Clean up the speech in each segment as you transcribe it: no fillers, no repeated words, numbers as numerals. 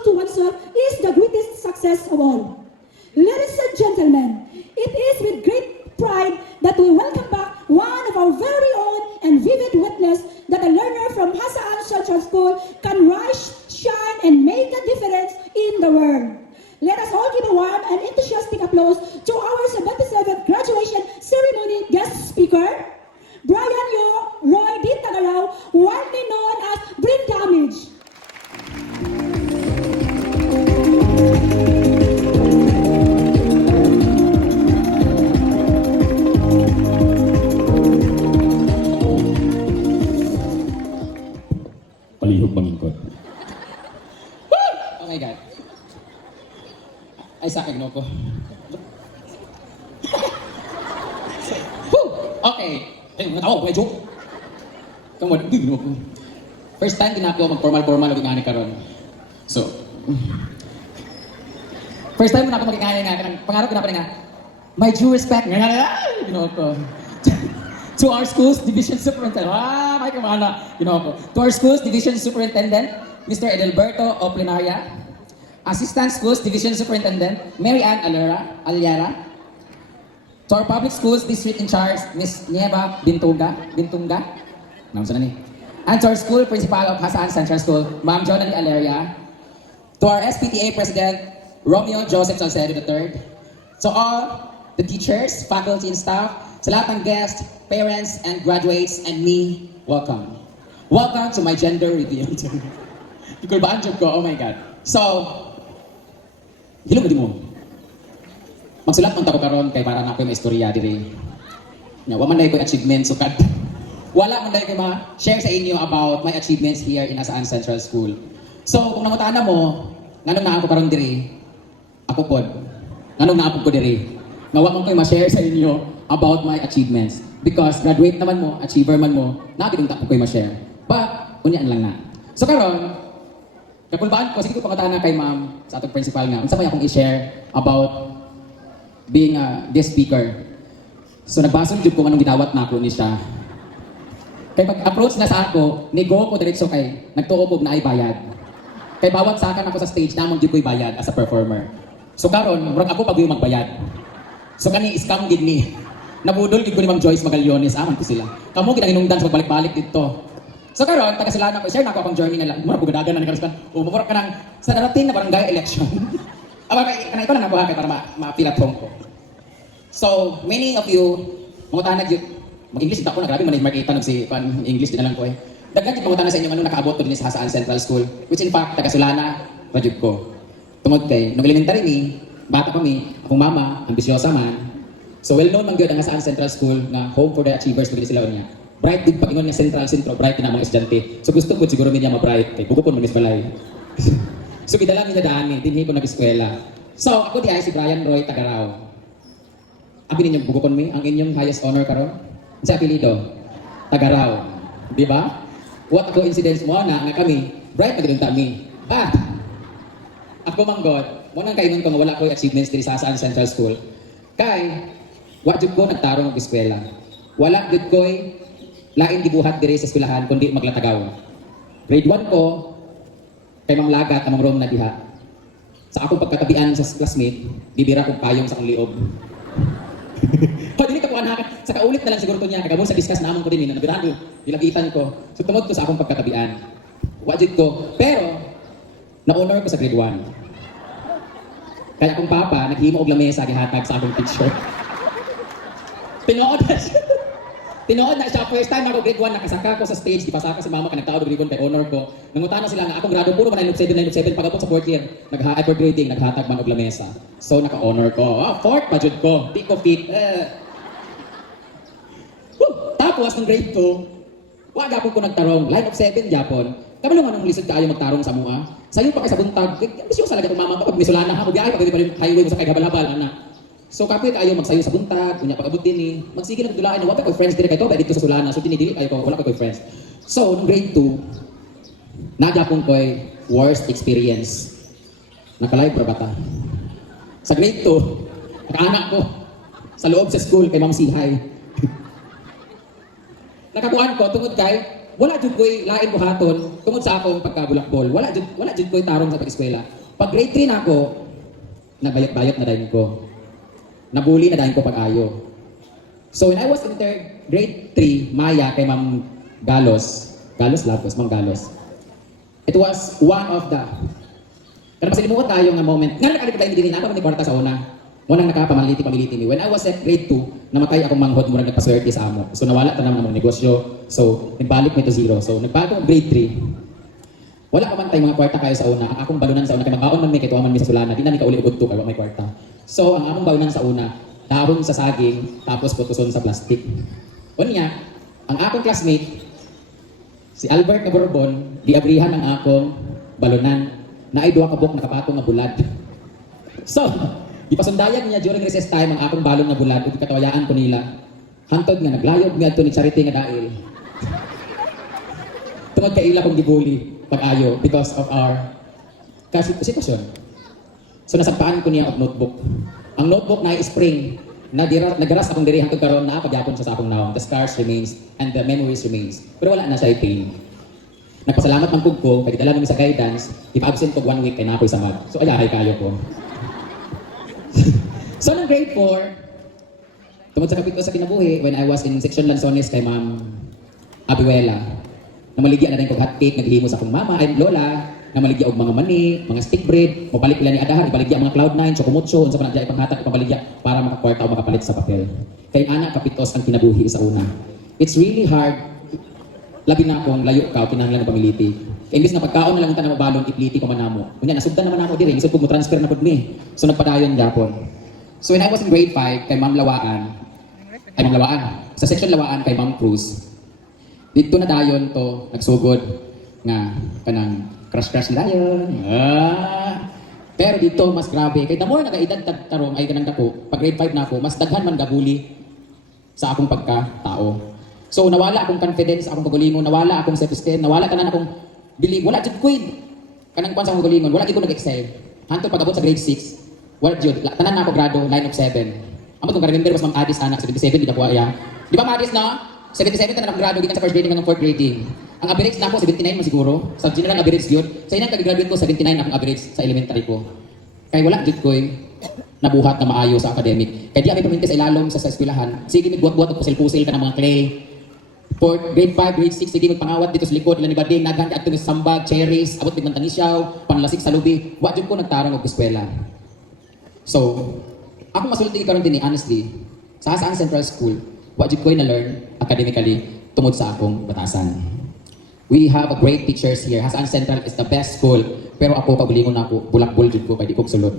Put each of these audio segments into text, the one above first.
true to oneself is the greatest success of all. Ladies and gentlemen, it is with great pride that we welcome back one of our very own and vivid witness that a learner from Hasaan Central School can rise, shine, and make a difference in the world. Let us all give a warm and enthusiastic applause to our 77th graduation ceremony guest speaker, Brian Roy D. Tagaraw, widely known as Brain Damage. Palihog mangingkod. Oh my God. Ay, sa akin, no ko. Okay. Ay, mga tao, may joke. Kamu, di no ko. First time din ako mag-formal-formal o gingani karon. So, first time na ako magingani nga, pangarap ko na pa nga, my due respect, nga ginawa ko. To our school's division superintendent, may kamana, ginawa ko. To our school's division superintendent, Mr. Edelberto Oplinaria, Assistant Schools Division Superintendent, Mary Ann Alyara, to our public schools district in charge, Ms. Nieva Bintunga, and to our school principal of Hasaan Central School, Ma'am Jonany Aleria, to our SPTA President, Romeo Joseph Salcedo III, to all the teachers, faculty, and staff, sa lahat ng guests, parents, and graduates, and me, welcome. Welcome to my gender reveal. Ikul ba ang joke ko? Oh my God. So, hilong mo. Magsulat mong tako karon kay para na ako yung istorya diri. Wa man dai ko achievement so kad. Wala man dai ko ma-share sa inyo about my achievements here in Hasaan Central School. So, kung nangutana mo, nganong naa ko karon diri? Ako pod. Nganong naapod ko diri? Nga wa man ko ma-share sa inyo about my achievements because graduate naman mo, achiever man mo, nabigong ta ko ma-share. But unyaan lang na. So karon, napulbaan ko, sige ko pangutana kay ma'am sa atong principal nga. Unsa may akong i-share about being a guest speaker. So nagbasol jud ko anong gidawat na ako ni siya. Kay pag-approach na sa ako, nigo ko diretso kay nagtuo ko na ay bayad. Kay bawat sakan ako sa stage namon jud ko'y bayad as a performer. So karon, murag ako pag magbayad. So kani scam gid ni. Nabudol gid ko ni Ma'am Joyce Magallones, aman ko sila. Kamo gid ang hinungdan sa pagbalik-balik dito. So karon, taga-silanan ko, share na ako akong journey nila. Mura bugadagan na ni Karispan. O mura ka nang sa darating na barangay election. Aba kanay ko lang nabuha kay para ma-pilatong ko. So, many of you, mga tanag yun, mag-English ako na grabe man makita nag si English din na lang ko eh. Dagdag yung mga tanag sa inyo ano nakaabot to din sa Hasaan Central School, which in fact taga-Sulana, rajud ko. Tungod kay nung elementary ni, bata kami, akong mama, ambisyosa man. So well known man gyud ang Hasaan Central School na home for the achievers dili sila niya. Bright din pag-ingon nga central bright na mga estudyante. So gusto ko siguro niya ma-bright kay bugokon mo balay. So gidala niya daan dinhi ko nag-eskwela. So ako di ay si Brian Roy Tagaraw. Abi ninyo bugokon mi ang inyong highest honor karon. Sa apelyido Tagaraw. Di ba? What a coincidence mo na nga kami bright na gidong tami. But ako manggod, mo nang kaingon ko nga wala ko achievements diri sa Hasaan Central School. Kay wa jud ko nagtarong og eskwela. Wala jud ko'y lain gibuhat diri sa eskwelahan kundi maglatagaw. Grade 1 ko kay Ma'am Lagat among room na diha. Sa akong pagkatabian sa classmate, bibira kong payong sa akong liog. Pag dili ka kuan sa kaulit na lang siguro to niya kagamo sa discuss namon ko din na nabirado, gilagitan ko. So tungod ko sa akong pagkatabian. Wa jud ko, pero na-honor ko sa grade 1. Kaya akong papa naghimo og lamesa gihatag sa akong teacher. Tinuod na siya. Tinuod na siya, first time ako grade 1, nakasaka ko sa stage, di pasaka si mama, kanagtaod og ribbon kay honor ko. Nangutana sila nga akong grado, puro man 907, pagabot sa 4th year, nag-hyper grading, naghatag man og lamesa. So naka-honor ko. 4th pa jud ko, di ko fit. Tapos ng grade 2, wa gyapon ko nagtarong, line of 7 gyapon. Kabalo nga nang lisod kaayo magtarong sa mua. Sayo pa kay sa buntag, bisyo sa lagi kong mama ko pag misulana ha, biyahe pa pwede pa highway mo sa kay habal-habal ana. So kapit kayo magsayo sa buntag, kunya pag-abot din ni, magsige na dulaan, wa pa koy friends dire kay to, dito sa Sulana, so dinidili kayo ko, wala koy friends. So nung grade 2, nagyapon koy worst experience. Naka-live ra bata. Sa grade 2, nakaanak ko sa loob sa school kay Ma'am Sihay. Nakakuan ko tungod kay wala jud ko'y lain buhaton tungod sa akong pagkabulakbol. Wala jud ko'y tarong sa pag-eskwela. Pag grade 3 na ako, nagbayot-bayot na dayon ko. Nabuli na dayon ko pag-ayo. So when I was in grade 3, Maya kay Ma'am Galos Lapos, Ma'am Galos. It was one of the pero masilimuot tayo nga moment. Nga nakalipad tayo din na ako ni kwarta sa una. Munang nakapamiliti mi. When I was at grade 2, namatay akong manghod murag nagpaswerte sa amo. So nawala ta naman ang negosyo. So nagbalik mi to zero. So nagbago ang grade 3. Wala pa man tayo mga kwarta kayo sa una. Ang akong balunan sa una kay magaon man mi kay tuwa man mi sa sulana. Di na mi kauli ugod to kay may kwarta. So ang akong balunan sa una, dahon sa saging tapos putuson sa plastic. Unya, ang akong classmate si Albert na Borbon, giabrihan ang akong balunan na ay duha ka buok nakapatong nga bulad. So, ipasundayan niya during recess time ang akong balon nga bulad ug katawayaan ko nila. Hantod nga naglayog ngadto ni Charity nga dail. Tungod kay ila kong gibuli pag-ayo because of our sitwasyon. So nasagpaan ko niya og notebook. Ang notebook na spring nagaras akong diri hangtod karon na pagyapon siya sa akong naong. The scars remains and the memories remains. Pero wala na siya pain. Nagpasalamat man pug ko kay dala mi sa guidance, ipa-absent ko 1 week kay nakoy sa math. So ayahay kayo ko. So nung grade 4, tungod sa kapito sa kinabuhi, when I was in section Lanzones kay Ma'am Abuela, namaligya na din kog hot cake, naghimo sa akong mama ay lola, namaligya og mga mani, mga stick bread, mabalik ila ni Adahan, ibaligya mga Cloud9, Chocomucho, unsa pa na diay panghatag ipabaligya para makakwarta o makapalit sa papel. Kay ana kapitos ang kinabuhi sa una. It's really hard labi na akong layo ka, kinahanglan ng pamiliti. Imbis na pagkaon na lang ta na mabalon, ipliti ko man namo. Kunya nasugdan naman ako dire, isod ko mo transfer na pud mi. So nagpadayon gyapon. So when I was in grade 5 kay Ma'am Lawaan, sa section Lawaan kay Ma'am Cruz, dito na dayon to nagsugod nga kanang crush dayon. Pero dito mas grabe kay the more nagaedad tarong ay kanang dako, pag grade 5 na ako, mas daghan man gabuli sa akong pagka-tao. So nawala akong confidence, akong kagalingon, nawala akong self-esteem, nawala tanan akong believe, wala jud ko kanang kwan sa akong kagalingon, wala jud ko nag-excel. Hantod pag-abot sa grade 6, wala jud, tanan na ako grado 9 of 7. Amo tong remember was Ma'am Adis anak 77 di daw ya. Di ba Ma'am Adis na? 77 tanan ako grado gikan sa first grading hanggang fourth grading. Ang average na ako 79 man siguro. Sa general average yun. Sa inang kag-graduate ko 79 akong average sa elementary ko. Kay wala jud ko nabuhat na maayo sa academic. Kay di kami paminti sa ilalom sa eskwelahan. Sige migbuhat-buhat og pusil-pusil ka ng mga clay. For grade 5, grade 6, sige magpangawat dito sa likod nila ni Bading, naghan ka ato sa sambag, cherries, abot ni Mantanisyaw, panlasik sa lubi, wa jud ko nagtarong og eskwela. So, ako masulti karon din honestly, sa Hasaan Central School, wa jud ko na learn academically tungod sa akong batasan. We have a great teachers here. Hasaan Central is the best school, pero ako pagulingon ako, bulak-bul jud ko kay di ko sulod.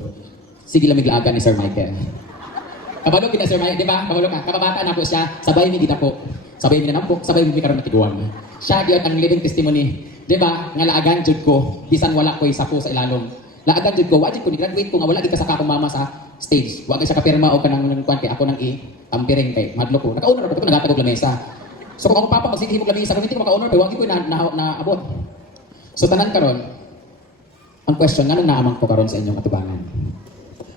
Sige lamig laagan ni Sir Michael. Kabalo kita Sir Michael, di ba? Kabalo ka. Kababata na ako siya, sabay ni dita po. Sabay mi na nampok, sabay mi karon matiguan. Siya gyud ang living testimony, di ba? Nga laagan jud ko bisan wala ko'y sapo sa ilalom. Laagan jud ko, wa jud ko ni graduate ko nga wala gid kasaka akong mama sa stage. Wa gid sa kapirma o kanang kwan kay ako nang tampiring kay madlo ko. Naka-honor ko nagatag og lamesa. So kung akong papa magsige himog lamesa, kung hindi ko maka-honor kay wa gid ko na abot. So tanan karon, ang question nganong naamang ko karon sa inyong atubangan?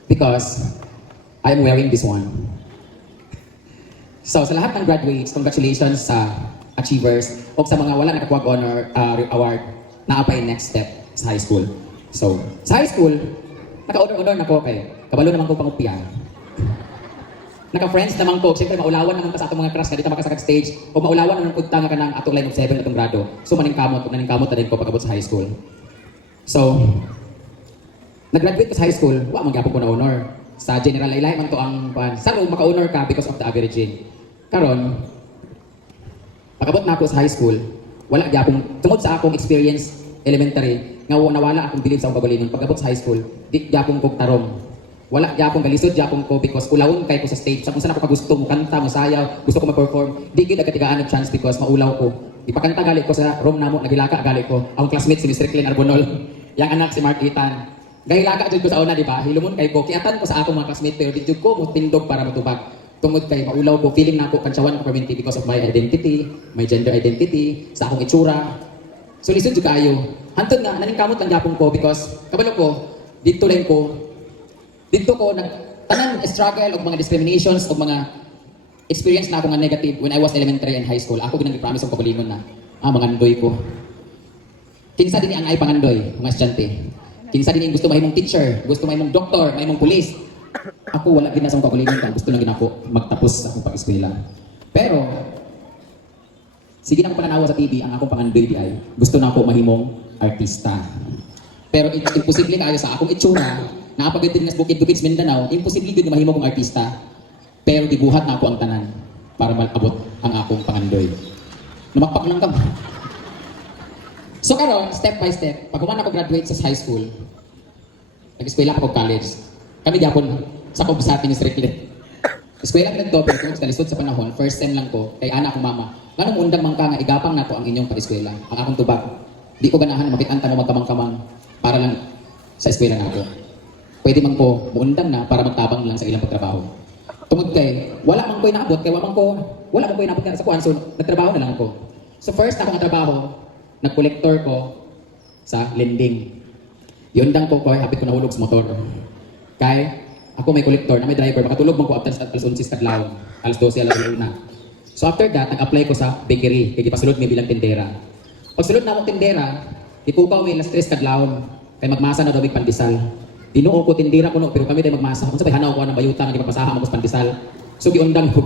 Because I am wearing this one. So sa lahat ng graduates, congratulations sa achievers o sa mga wala nakakuha honor award na apay next step sa high school. So sa high school, naka-honor na ko kay kabalo naman ko pangupya. Naka-friends naman ko, siyempre maulawan naman pa sa atong mga crush ka dito makasakag stage o maulawan naman po tanga ka ng atong line of 7 atong grado. So maningkamot na din ko pag-abot sa high school. So nag-graduate ko sa high school, wa man gyapon ko na honor. Sa general laylay man to ang sa room maka-honor ka because of the averaging. Karon, pag-abot na ako sa high school, wala gyapon tungod sa akong experience elementary nga nawala akong believe sa akong kagalingon. Pag-abot sa high school, di gyapon ko tarong. Wala gyapon galisod gyapon ko because ulawon kay ko sa stage. Sa kung saan ako gusto mo kanta, mo sayaw, gusto ko ma-perform, di gyud agatigaan ng chance because maulaw ko. Ipakanta gali ko sa room namo, nagilaka gali ko. Ang classmate si Mr. Clean Arbonol, yang anak si Mark Itan. Gahilaka jud ko sa una, di ba? Hilumon kay ko, kiatan ko sa akong mga classmate pero di jud ko mo tindog para matubag. Tungod kay maulaw ko, feeling na ako kantsawan ko permanently because of my identity, my gender identity, sa akong itsura. So lisod jud kaayo. Hantod nga naningkamot lang gyapon ko because kabalo ko dito ko tanan struggle og mga discriminations og mga experience na ako nga negative when I was elementary and high school. Ako ginang promise og pagalingon na. mangandoy ko. Kinsa din ang ay pangandoy, mga estudyante. Kinsa din gusto mahimong teacher, gusto mahimong doktor, mahimong pulis. Ako wala gid na sa akong kaugalingon kang gusto lang gid ako magtapos sa akong pag-eskwela. Pero sige na ko pananawa sa TV ang akong pangandoy di ay gusto na ako mahimong artista. Pero imposible kayo sa akong itsura, nakapagod din nga sa Bukid-Bukid sa Mindanao, imposible din na mahimo kong artista. Pero dibuhat na ako ang tanan para malabot ang akong pangandoy. Lumakpak lang ka. So karon, step by step, pag human ako graduate sa high school, nag-eskwela ako college. Kami diapon sa Kobsati ni Strictly. Eskwela ko nagto, pero kung lisod sa panahon, first sem lang ko, kay ana akong mama. Ganong undang man ka nga igapang nato ang inyong pag-eskwela, ang akong tubag. Di ko ganahan makit-an tanong magkamang-kamang para lang sa eskwela nato. Pwede man ko muundang na para magtabang lang sa ilang pagtrabaho. Tungod kay, wala man ko'y naabot, kay wala man ko'y naabot nga sa kuan, so nagtrabaho na lang ako. So first ako nga trabaho, nag-collector ko sa lending. Yundang ko hapit ko nahulog sa motor. Kay, ako may collector na may driver, makatulog man ko after alas 11 kadlaw, alas 12 alas 1. So after that, nag-apply ko sa bakery, kaya pasulod may bilang tindera. Pagsulod na akong tindera, ipukaw may alas 3 kadlaw, kay magmasa na daw may pandesal. Dinuo ko tindera ko no, pero kami tayo magmasa. Kung sabay hanaw ko ng bayuta, nga ipagpasaha mo sa pandesal. So giundang ko.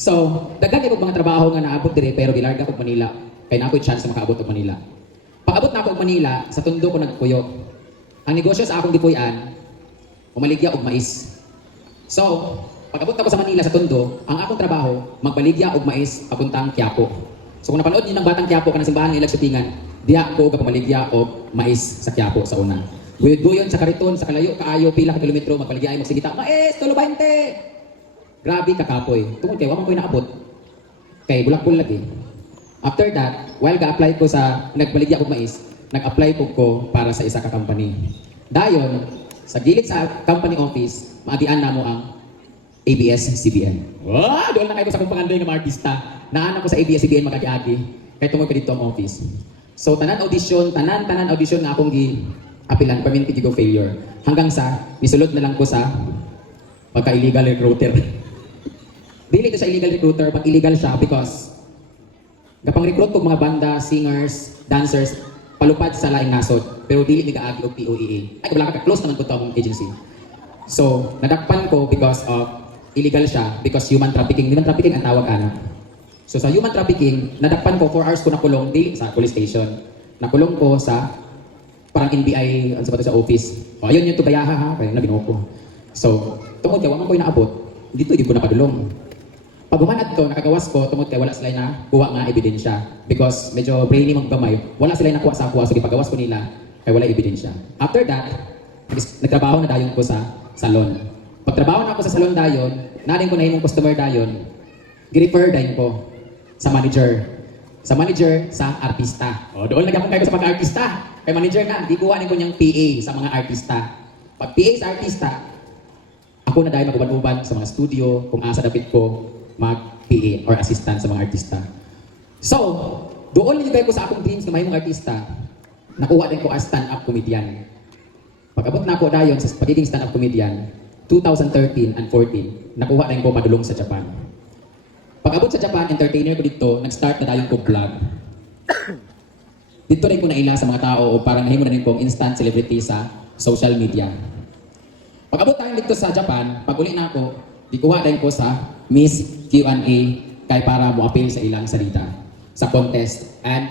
So, daghan ko mga trabaho nga naabot dire, pero gilarga ko Manila. Kaya na ako'y chance na makaabot og Manila. Pag-abot na ako og Manila, sa tundo ko nagpuyo. Ang negosyo sa akong gipuy-an, umaligya og mais. So, pag-abot na ko sa Manila sa tundo, ang akong trabaho, magbaligya og mais papuntang Quiapo. So kung napanood niyo ng Batang Quiapo kanang simbahan ng ilang shootingan, diya ko magbaligya og mais sa Quiapo sa una. Guyod-guyon sa kariton, sa kalayo, kaayo, pila ka kilometro, magbaligya ay magsigita, mais, tulo 20! Grabe kakapoy. Tungkol kay, waman ko'y naabot. Kay, bulak-bulag eh. After that, while ga-apply ko sa nagbaligya og mais, nag-apply ko para sa isa ka company. Dayon, sa gilid sa company office, maagian na mo ang ABS-CBN. Wow! Doon na kayo sa akong pangandoy ng mga artista. Naanak ko sa ABS-CBN mag-agi-agi. Kaya tungkol ko dito ang office. So, tanan audition nga akong gi-apilan, permanent go failure. Hanggang sa, nisulod na lang ko sa pagka-illegal recruiter. Dili ito sa illegal recruiter, pag illegal siya because kapang recruit ko mga banda, singers, dancers, palupad sa laing nasod, pero dili ni kaagi og POEA. Ay, wala ka, close naman ko to ang agency. So, nadakpan ko because of illegal siya, because human trafficking ang tawag ana. So sa human trafficking, nadakpan ko 4 hours ko nakulong di sa police station. Nakulong ko sa parang NBI sa office. O ayun yung tubayaha ha, kaya na binuo ko. So, tungod kay wala ko inaabot, dito hindi ko napadulong. Pag humanad to, nakagawas ko, tungod kay wala sila na kuha nga ebidensya. Because medyo brainy mong gamay, wala sila na kuha sa kuha, so ipagawas ko nila, kay wala ebidensya. After that, nagtrabaho na dayon ko sa salon. Pagtrabaho na ako sa salon dayon, narin ko na yung customer dayon, gi-refer dayon ko sa manager. Sa manager, sa artista. O, doon nagkakong kayo sa pag-artista. Kay manager na, di kuha ko niyang PA sa mga artista. Pag PA sa artista, ako na dahil mag-uban-uban sa mga studio, kung asa dapat ko mag-PA or assistant sa mga artista. So, doon nilagay ko sa akong dreams na mahimong artista, nakuha din ko as stand-up comedian. Pag-abot na ako dayon sa pagiging stand-up comedian, 2013 and 14, nakuha din ko padulong sa Japan. Pag-abot sa Japan, entertainer ko dito, nag-start na dayon ko vlog. Dito rin ko naila sa mga tao o parang nahimo na rin kong instant celebrity sa social media. Pag-abot tayo dito sa Japan, pag-uli na ako, di kuha din ko sa Miss Q&A kay para mo-appeal sa ilang salita sa contest. And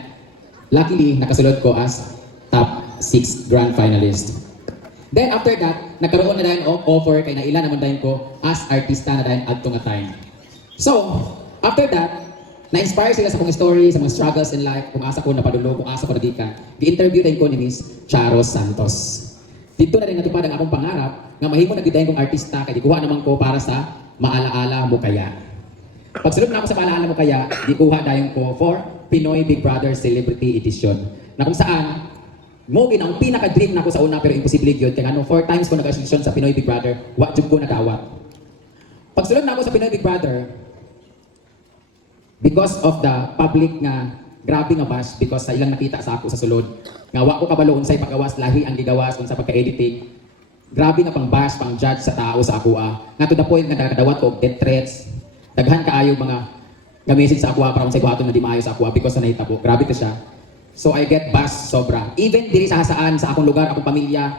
luckily, nakasulod ko as top 6 grand finalist. Then after that, nagkaroon na dahil offer kay naila naman dahil ko as artista na dahil adto nga time. So, after that, na-inspire sila sa kong story, sa mga struggles in life, kung asa ko napadulog, kung asa ko nagika. Gi-interview din ko ni Miss Charos Santos. Dito na rin natupad ang akong pangarap nga mahimo na gidayon kong artista kay di kuha naman ko para sa Maalaala Mo Kaya. Pagsulod na ako sa Maalaala Mo Kaya, di kuha dayon ko for Pinoy Big Brother Celebrity Edition. Na kung saan, mo ang pinaka-dream na ako sa una pero imposible yun. Kaya 4 times ko nag-audition sa Pinoy Big Brother, wa jud ko nagawat. Pagsulod na ako sa Pinoy Big Brother, because of the public nga grabe nga bash, because sa ilang nakita sa ako sa sulod, nga wa ko kabalo unsay pagawas, lahi ang gigawas, unsa pagka-editing. Grabe nga pang bash, pang judge sa tao sa ako. Nga to the point nga nakadawat ko death threats, daghan kaayo mga Ga-message sa ako para kung sa ikuhaton na di maayo sa ako because sa nahitabo. Grabe ka siya. So I get bus sobra. Even diri sa saan sa akong lugar, akong pamilya,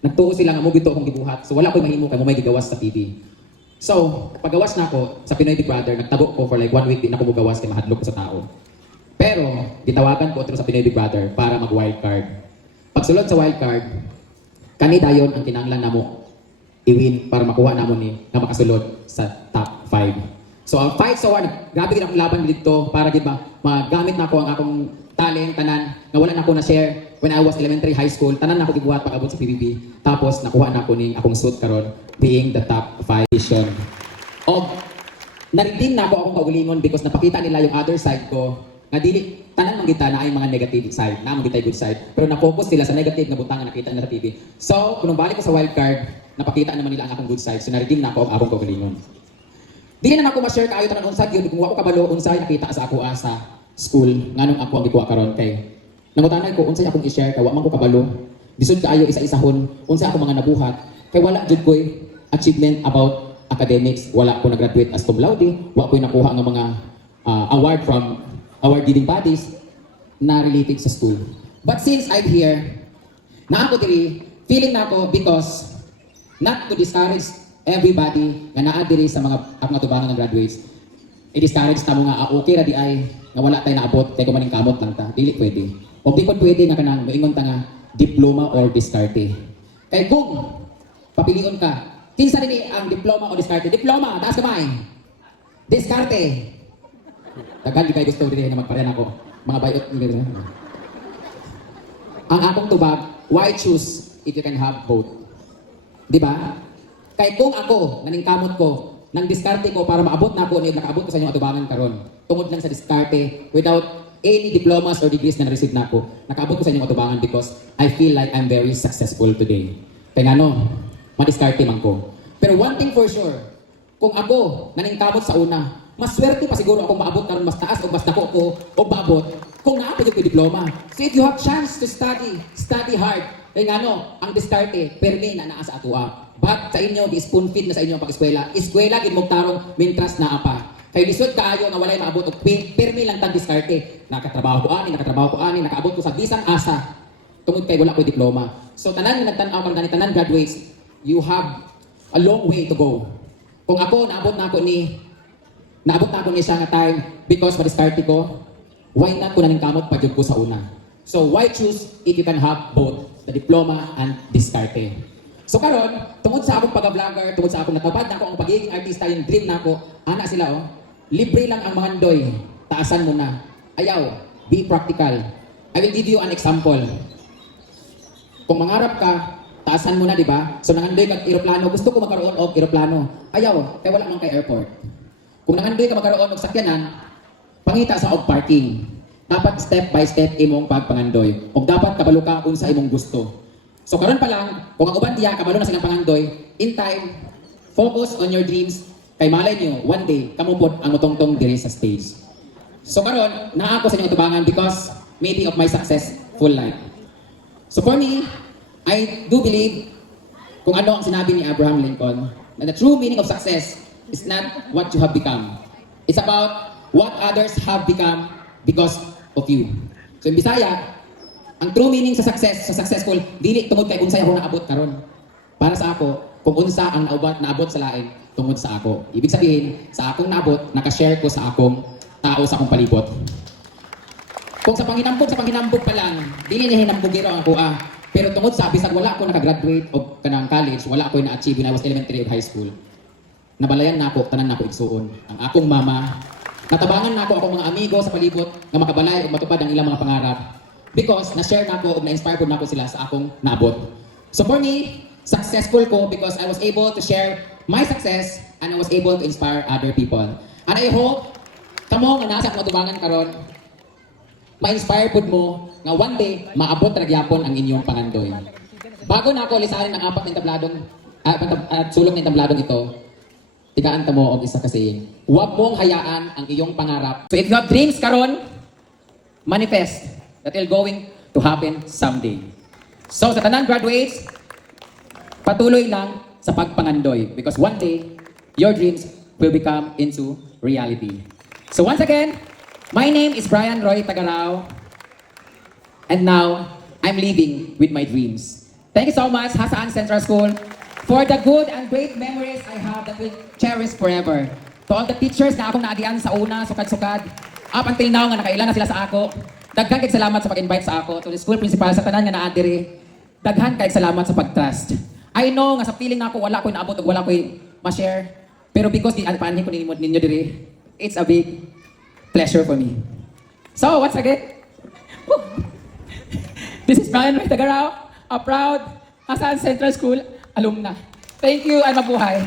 nagtuo sila nga mo gito akong gibuhat. So wala ko'y mahimo kay mo may gigawas sa TV. So, paggawas na ako sa Pinoy Big Brother, nagtabo ko for like 1 week, di na ako mugawas kay mahadlok ko sa tao. Pero, gitawagan ko sa Pinoy Big Brother para mag-wildcard. Pagsulod sa wildcard, kani dayon ang kinahanglan namo i-win para makuha namo ni na makasulod sa top 5. So, ang fight so grabe gid akong laban dito para gid ba magamit na ako ang akong talent tanan nga wala na ako na share when I was elementary high school. Tanan na ako gibuhat pag abot sa PBB. Tapos nakuha na ako ning akong suit karon being the top 5 vision. Og na-redeem na ako akong kaugalingon because napakita nila yung other side ko nga dili tanan man kita na ay mga negative side, na man kita good side. Pero na-focus sila sa negative nga butang nga nakita nila sa TV. So, kung balik ko sa wildcard, napakita naman nila ang akong good side. So na-redeem na ako ang akong kaugalingon. Dili na ako ma-share kaayo tanan unsay gyud kung ako kabalo unsay nakita sa ako sa school nganong ako ang gikuha karon kay nangutanay ko unsay akong i-share kay wa man ko kabalo. Bisod kaayo isa-isahon unsay ako mga nabuhat kay wala jud koy achievement about academics, wala ko na-graduate as cum laude, wala ko nakuha ng mga award from award-giving bodies na related sa school. But since I'm here, na ako diri, feeling na ako because not to discourage everybody nga naa diri sa mga akong atubangan ng graduates. I-discourage ta mo nga okay ra di ay nga wala tay naabot kay kumaning kamot lang ta. Dili pwede. O di kon pwede nga kanang moingon ta nga diploma or diskarte. Kay kung papilion ka, kinsa rin ang diploma o diskarte? Diploma, taas kamay. Diskarte. Tagal di kayo gusto rin na magparehan ako. Mga bayot. Ang akong tubag, why choose if you can have both? Di ba? Kay kung ako, naningkamot ko, nang diskarte ko para maabot na ako, nakaabot ko sa inyong atubangan karon. Tungod lang sa diskarte, without any diplomas or degrees na na-receive na ako, nakaabot ko sa inyong atubangan because I feel like I'm very successful today. Kaya nga no, madiskarte man ko. Pero one thing for sure, kung ako naningkamot sa una, mas swerte pa siguro akong maabot karon mas taas o mas dako ko o maabot kung naapit yung diploma. So if you have chance to study hard. Kaya nga no, ang diskarte, permi na naa sa atua. But sa inyo, di spoon feed na sa inyo ang pag-eskwela. Eskwela, ginmugtarong, mintras na apa. Kaya lisod kaayo nga walay maabot og permi lang tang diskarte. Nakatrabaho ko ani, nakaabot ko sa bisang asa. Tungod kay wala ko diploma. So tanan nga nagtan-aw kang tanan graduates, you have a long way to go. Kung ako naabot na ako ni siya nga time because madiskarte ko, why not ko naningkamot pa jud ko sa una. So why choose if you can have both the diploma and diskarte? So karon, tungod sa akong pag-vlogger, tungod sa akong natapad na ako ang pagiging artista, yung dream na ako, ana sila oh, libre lang ang mga ndoy, taasan mo na. Ayaw, be practical. I will give you an example. Kung mangarap ka, taasan mo na, di ba? So nangandoy kag eroplano, gusto ko magkaroon og eroplano. Ayaw, kay wala man kay airport. Kung nangandoy ka magkaroon og sakyanan, pangita sa og parking. Dapat step by step imong pagpangandoy. Og dapat kabalo ka unsa imong gusto. So karon pa lang, kung ang uban diya kabalo na silang pangandoy, in time, focus on your dreams. Kay malay niyo, one day, kamupod ang mutongtong diri sa stage. So karon, naa ako sa inyong tubangan because maybe of my successful life. So for me, I do believe kung ano ang sinabi ni Abraham Lincoln, na the true meaning of success is not what you have become. It's about what others have become because of you. So in Bisaya, ang true meaning sa success, sa successful, dili tungod kay unsay ako naabot karon. Para sa ako, kung unsa ang naabot sa lain, tungod sa ako. Ibig sabihin, sa akong naabot, nakashare ko sa akong tao sa akong palibot. Kung sa panginambog pa lang, dili niya hinambugiro ang ako Pero tungod sa bisag wala ako nakagraduate o kanang college, wala ako na-achieve when I was elementary or high school. Nabalayan na ako, tanan na ako igsuon. Ang akong mama, natabangan na ako akong mga amigo sa palibot nga makabalay o matupad ang ilang mga pangarap. Because na-share na ako o na-inspire po na ako sila sa akong naabot. So for me, successful ko because I was able to share my success and I was able to inspire other people. And I hope, kamo nga nasa akong atubangan karon, ma-inspire po mo nga one day, maabot ragyapon ang inyong pangandoy. Bago na ako lisanin ang apat ng tabladong, sulok ng tabladong ito, tigaan ta mo og isa kasi, huwag mong hayaan ang iyong pangarap. So if you have dreams karon, manifest that will going to happen someday. So sa tanan graduates, patuloy lang sa pagpangandoy because one day, your dreams will become into reality. So once again, my name is Brian Roy Tagarao. And now, I'm living with my dreams. Thank you so much, Hasaan Central School, for the good and great memories I have that will cherish forever. To all the teachers na akong naagian sa una, sukad-sukad, up until now nga nakailan na sila sa ako, daghan kay salamat sa pag-invite sa ako, to the school principal sa tanan nga naadiri, daghan kay salamat sa pag-trust. I know nga sa feeling na ako, wala ko'y naabot o wala ko'y ma-share, pero because di paanhin ko ninyo diri, it's a big pleasure for me. So, once again, this is Brian Roy Tagarao, a proud Hasaan Central School alumna. Thank you and mabuhay.